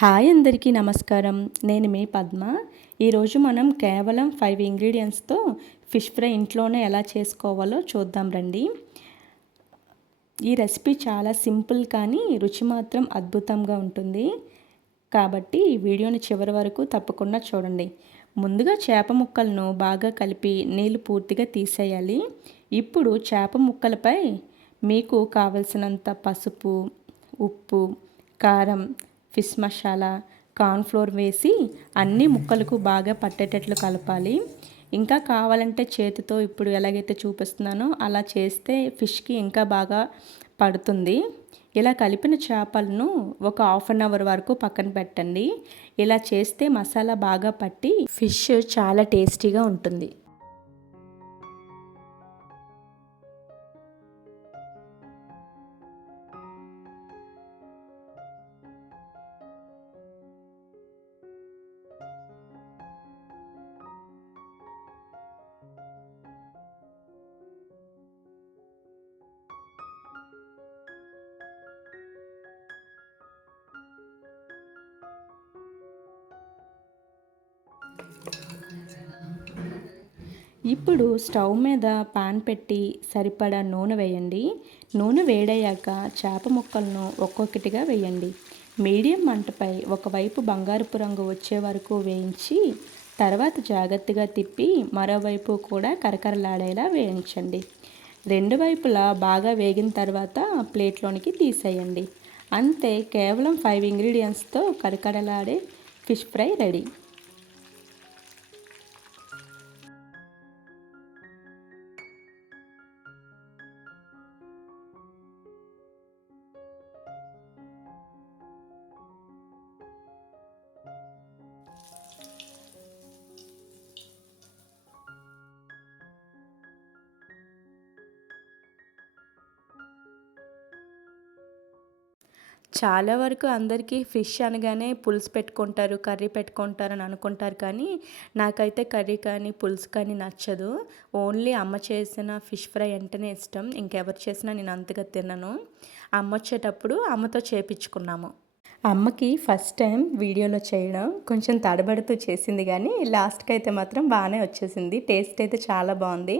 Hi అందరికీ నమస్కారం. నేను మీ పద్మ. ఈరోజు మనం కేవలం 5 ఇంగ్రీడియంట్స్తో ఫిష్ ఫ్రై ఇంట్లోనే ఎలా చేసుకోవాలో చూద్దాం రండి. ఈ రెసిపీ చాలా సింపుల్ కానీ రుచి మాత్రం అద్భుతంగా ఉంటుంది. కాబట్టి ఈ వీడియోని చివరి వరకు తప్పకుండా చూడండి. ముందుగా చేప ముక్కలను బాగా కలిపి నీళ్ళు పూర్తిగా తీసేయాలి. ఇప్పుడు చేప ముక్కలపై మీకు కావలసినంత పసుపు, ఉప్పు, కారం, ఫిష్ మసాలా, కార్న్‌ఫ్లోర్ వేసి అన్ని ముక్కలకు బాగా పట్టేటట్లు కలపాలి. ఇంకా కావాలంటే చేతితో ఇప్పుడు ఎలాగైతే చూపిస్తున్నానో అలా చేస్తే ఫిష్‌కి ఇంకా బాగా పడుతుంది. ఇలా కలిపిన చేపలను ఒక హాఫ్ అన్ అవర్ వరకు పక్కన పెట్టండి. ఇలా చేస్తే మసాలా బాగా పట్టి ఫిష్ చాలా టేస్టీగా ఉంటుంది. ఇప్పుడు స్టవ్ మీద పాన్ పెట్టి సరిపడా నూనె వేయండి. నూనె వేడయ్యాక చేప ముక్కలను ఒక్కొక్కటిగా వేయండి. మీడియం మంటపై ఒకవైపు బంగారపు రంగు వచ్చే వరకు వేయించి తర్వాత జాగ్రత్తగా తిప్పి మరోవైపు కూడా కరకరలాడేలా వేయించండి. రెండు వైపులా బాగా వేగిన తర్వాత ప్లేట్లోనికి తీసేయండి. అంతే, కేవలం 5 ఇంగ్రీడియంట్స్తో కరకరలాడే ఫిష్ ఫ్రై రెడీ. చాలా వరకు అందరికీ ఫిష్ అనగానే పులుసు పెట్టుకుంటారు, కర్రీ పెట్టుకుంటారు అని అనుకుంటారు. కానీ నాకైతే కర్రీ కానీ పులుసు కానీ నచ్చదు. ఓన్లీ అమ్మ చేసిన ఫిష్ ఫ్రై అంటేనే ఇష్టం. ఇంకెవరు చేసినా నేను అంతగా తినను. అమ్మ వచ్చేటప్పుడు అమ్మతో చేపించుకున్నాము. అమ్మకి ఫస్ట్ టైం వీడియోలో చేయడం కొంచెం తడబడుతూ చేసింది, కానీ లాస్ట్కి అయితే మాత్రం బాగానే వచ్చేసింది. టేస్ట్ అయితే చాలా బాగుంది.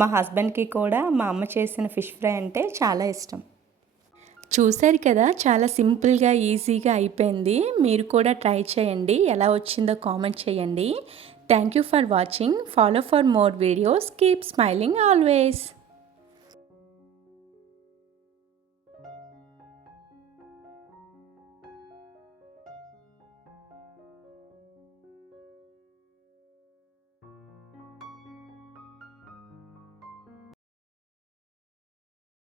మా హస్బెండ్కి కూడా మా అమ్మ చేసిన ఫిష్ ఫ్రై అంటే చాలా ఇష్టం. చూశారు కదా, చాలా సింపుల్గా ఈజీగా అయిపోయింది. మీరు కూడా ట్రై చేయండి. ఎలా వచ్చిందో కామెంట్ చేయండి. Thank you for watching. Follow for more videos. Keep smiling always.